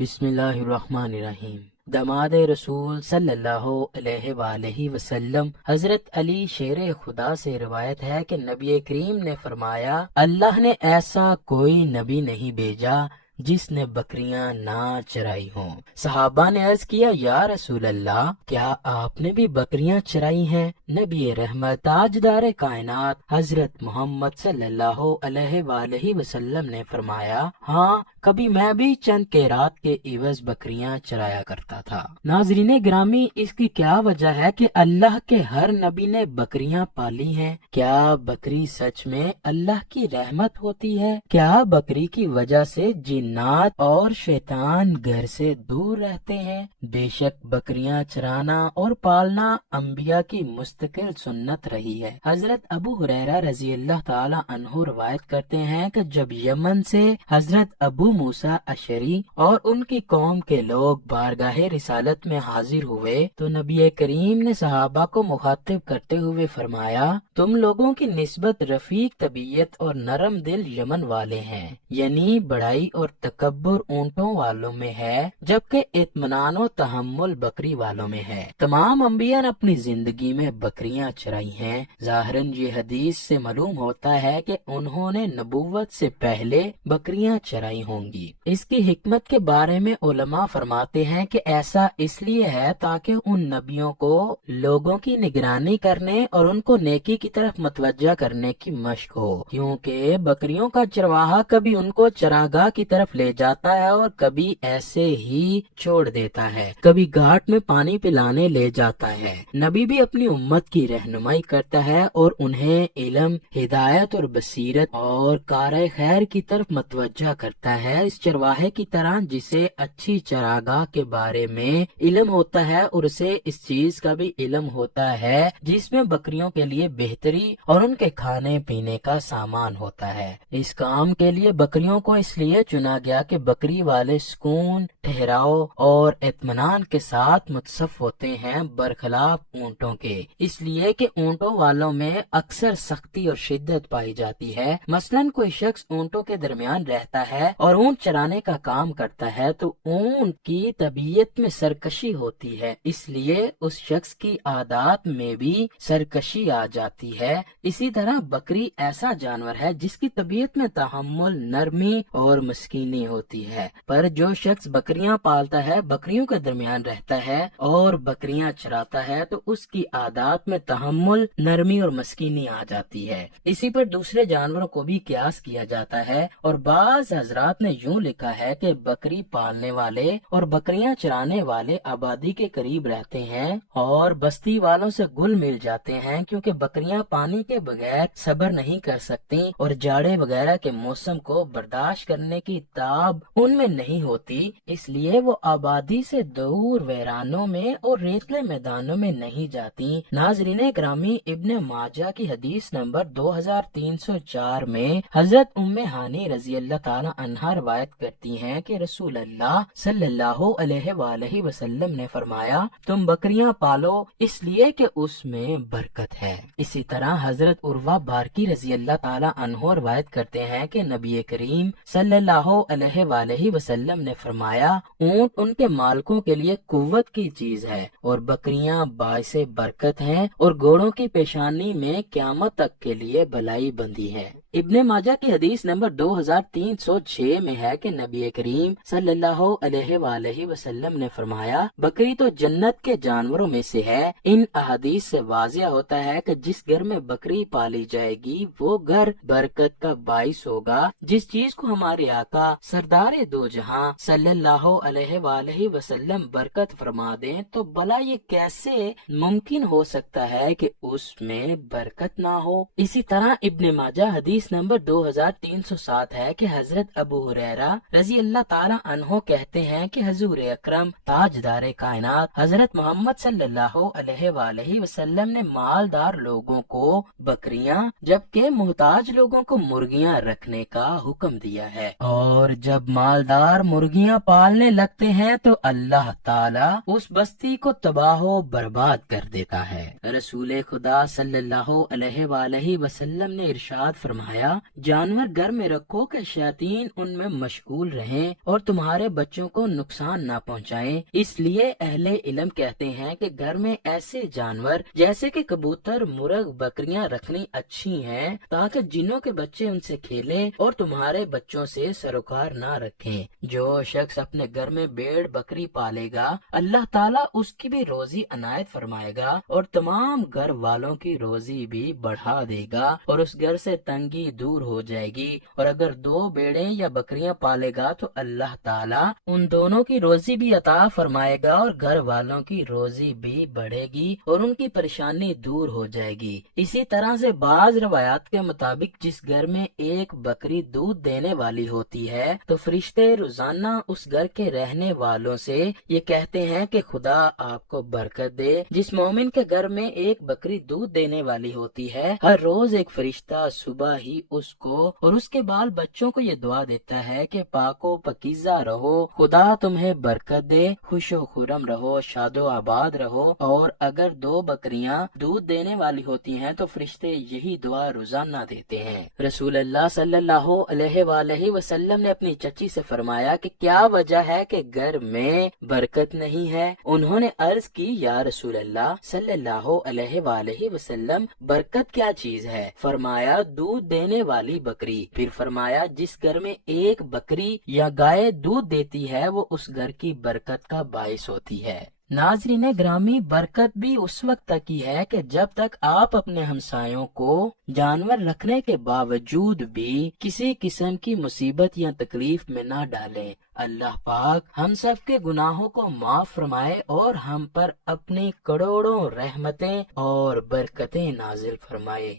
بسم اللہ الرحمن الرحیم۔ داماد رسول صلی اللہ علیہ وآلہ وسلم حضرت علی شیر خدا سے روایت ہے کہ نبی کریم نے فرمایا، اللہ نے ایسا کوئی نبی نہیں بھیجا جس نے بکریاں نہ چرائی ہوں۔ صحابہ نے عرض کیا، یا رسول اللہ، کیا آپ نے بھی بکریاں چرائی ہیں؟ نبی رحمت تاجدار کائنات حضرت محمد صلی اللہ علیہ وآلہ وسلم نے فرمایا، ہاں، کبھی میں بھی چند قیرات کے عوض بکریاں چرایا کرتا تھا۔ ناظرین گرامی، اس کی کیا وجہ ہے کہ اللہ کے ہر نبی نے بکریاں پالی ہیں؟ کیا بکری سچ میں اللہ کی رحمت ہوتی ہے؟ کیا بکری کی وجہ سے جنات اور شیطان گھر سے دور رہتے ہیں؟ بے شک بکریاں چرانا اور پالنا انبیاء کی مستقل سنت رہی ہے۔ حضرت ابو ہریرہ رضی اللہ تعالی عنہ روایت کرتے ہیں کہ جب یمن سے حضرت ابو موسیٰ اشعری اور ان کی قوم کے لوگ بارگاہ رسالت میں حاضر ہوئے تو نبی کریم نے صحابہ کو مخاطب کرتے ہوئے فرمایا، تم لوگوں کی نسبت رفیق طبیعت اور نرم دل یمن والے ہیں، یعنی بڑائی اور تکبر اونٹوں والوں میں ہے، جبکہ اطمینان و تحمل بکری والوں میں ہے۔ تمام انبیاء نے اپنی زندگی میں بکریاں چرائی ہیں۔ ظاہراً یہ حدیث سے معلوم ہوتا ہے کہ انہوں نے نبوت سے پہلے بکریاں چرائی ہوں گی۔ اس کی حکمت کے بارے میں علماء فرماتے ہیں کہ ایسا اس لیے ہے تاکہ ان نبیوں کو لوگوں کی نگرانی کرنے اور ان کو نیکی کی طرف متوجہ کرنے کی مشق ہو، کیونکہ بکریوں کا چرواہا کبھی ان کو چراگاہ کی طرف لے جاتا ہے اور کبھی ایسے ہی چھوڑ دیتا ہے، کبھی گھاٹ میں پانی پلانے لے جاتا ہے۔ نبی بھی اپنی امت کی رہنمائی کرتا ہے اور انہیں علم، ہدایت اور بصیرت اور کار خیر کی طرف متوجہ کرتا ہے، اس چرواہے کی طرح جسے اچھی چراگاہ کے بارے میں علم ہوتا ہے اور اسے اس چیز کا بھی علم ہوتا ہے جس میں بکریوں کے لیے بہتری اور ان کے کھانے پینے کا سامان ہوتا ہے۔ اس کام کے لیے بکریوں کو اس لیے چنا گیا کہ بکری والے سکون، ٹھہراؤ اور اطمینان کے ساتھ متصف ہوتے ہیں، برخلاف اونٹوں کے، اس لیے کہ اونٹوں والوں میں اکثر سختی اور شدت پائی جاتی ہے۔ مثلاً کوئی شخص اونٹوں کے درمیان رہتا ہے اور اونٹ چرانے کا کام کرتا ہے تو اونٹ کی طبیعت میں سرکشی ہوتی ہے، اس لیے اس شخص کی عادات میں بھی سرکشی آ جاتی ہے۔ اسی طرح بکری ایسا جانور ہے جس کی طبیعت میں تحمل، نرمی اور مسکینی ہوتی ہے، پر جو شخص بکریاں پالتا ہے، بکریوں کے درمیان رہتا ہے اور بکریاں چراتا ہے تو اس کی عادات میں تحمل، نرمی اور مسکینی آ جاتی ہے۔ اسی پر دوسرے جانوروں کو بھی قیاس کیا جاتا ہے اور بعض حضرات نے یوں لکھا ہے کہ بکری پالنے والے اور بکریاں چرانے والے آبادی کے قریب رہتے ہیں اور بستی والوں سے گل مل جاتے ہیں، کیونکہ بکریاں پانی کے بغیر صبر نہیں کر سکتی اور جاڑے وغیرہ کے موسم کو برداشت کرنے کی تاب ان میں نہیں ہوتی، اس لیے وہ آبادی سے دور ویرانوں میں اور ریتلے میدانوں میں نہیں جاتی۔ ناظرین گرامی، ابن ماجہ کی حدیث نمبر 2304 میں حضرت ام ہانی رضی اللہ تعالی عنہا روایت کرتی ہیں کہ رسول اللہ صلی اللہ علیہ وآلہ وسلم نے فرمایا، تم بکریاں پالو اس لیے کہ اس میں برکت ہے۔ اسی طرح حضرت عروہ بارکی رضی اللہ تعالی عنہ روایت کرتے ہیں کہ نبی کریم صلی اللہ علیہ وآلہ وسلم نے فرمایا، اونٹ ان کے مالکوں کے لیے قوت کی چیز ہے اور بکریاں باعث برکت ہیں اور گھوڑوں کی پیشانی میں قیامت تک کے لیے بلائی بندی ہے۔ ابن ماجہ کی حدیث نمبر 2306 میں ہے کہ نبی کریم صلی اللہ علیہ وآلہ وسلم نے فرمایا، بکری تو جنت کے جانوروں میں سے ہے۔ ان احادیث سے واضح ہوتا ہے کہ جس گھر میں بکری پالی جائے گی وہ گھر برکت کا باعث ہوگا۔ جس چیز کو ہمارے آقا سردار دو جہاں صلی اللہ علیہ وآلہ وسلم برکت فرما دیں تو بھلا یہ کیسے ممکن ہو سکتا ہے کہ اس میں برکت نہ ہو؟ اسی طرح ابن ماجہ حدیث نمبر 2307 ہے کہ حضرت ابو ہریرہ رضی اللہ تعالی عنہ کہتے ہیں کہ حضور اکرم تاجدار کائنات حضرت محمد صلی اللہ علیہ وآلہ وسلم نے مالدار لوگوں کو بکریاں جبکہ محتاج لوگوں کو مرغیاں رکھنے کا حکم دیا ہے، اور جب مالدار مرغیاں پالنے لگتے ہیں تو اللہ تعالی اس بستی کو تباہ و برباد کر دیتا ہے۔ رسول خدا صلی اللہ علیہ وآلہ وسلم نے ارشاد فرمایا، فرمایا جانور گھر میں رکھو کہ شیاطین ان میں مشغول رہیں اور تمہارے بچوں کو نقصان نہ پہنچائیں۔ اس لیے اہل علم کہتے ہیں کہ گھر میں ایسے جانور جیسے کہ کبوتر، مرغ، بکریاں رکھنی اچھی ہیں تاکہ جنوں کے بچے ان سے کھیلیں اور تمہارے بچوں سے سروکار نہ رکھیں۔ جو شخص اپنے گھر میں بھیڑ بکری پالے گا اللہ تعالیٰ اس کی بھی روزی عنایت فرمائے گا اور تمام گھر والوں کی روزی بھی بڑھا دے گا اور اس گھر سے تنگی دور ہو جائے گی۔ اور اگر 2 بھیڑیں یا بکریاں پالے گا تو اللہ تعالیٰ ان دونوں کی روزی بھی عطا فرمائے گا اور گھر والوں کی روزی بھی بڑھے گی اور ان کی پریشانی دور ہو جائے گی۔ اسی طرح سے بعض روایات کے مطابق جس گھر میں ایک بکری دودھ دینے والی ہوتی ہے تو فرشتے روزانہ اس گھر کے رہنے والوں سے یہ کہتے ہیں کہ خدا آپ کو برکت دے۔ جس مومن کے گھر میں ایک بکری دودھ دینے والی ہوتی ہے ہر روز ایک فرشتہ صبح ہی اس کو اور اس کے بال بچوں کو یہ دعا دیتا ہے کہ پاک و پاکیزہ رہو، خدا تمہیں برکت دے، خوش و خرم رہو، شاد و آباد رہو۔ اور اگر 2 بکریاں دودھ دینے والی ہوتی ہیں تو فرشتے یہی دعا روزانہ دیتے ہیں۔ رسول اللہ صلی اللہ علیہ وآلہ وسلم نے اپنی چچی سے فرمایا کہ کیا وجہ ہے کہ گھر میں برکت نہیں ہے؟ انہوں نے عرض کی یا رسول اللہ صلی اللہ علیہ وآلہ وسلم برکت کیا چیز ہے؟ فرمایا دودھ دینے والی بکری۔ پھر فرمایا جس گھر میں ایک بکری یا گائے دودھ دیتی ہے وہ اس گھر کی برکت کا باعث ہوتی ہے۔ ناظرین گرامی، برکت بھی اس وقت تک ہی ہے کہ جب تک آپ اپنے ہمسایوں کو جانور رکھنے کے باوجود بھی کسی قسم کی مصیبت یا تکلیف میں نہ ڈالیں۔ اللہ پاک ہم سب کے گناہوں کو معاف فرمائے اور ہم پر اپنی کروڑوں رحمتیں اور برکتیں نازل فرمائے۔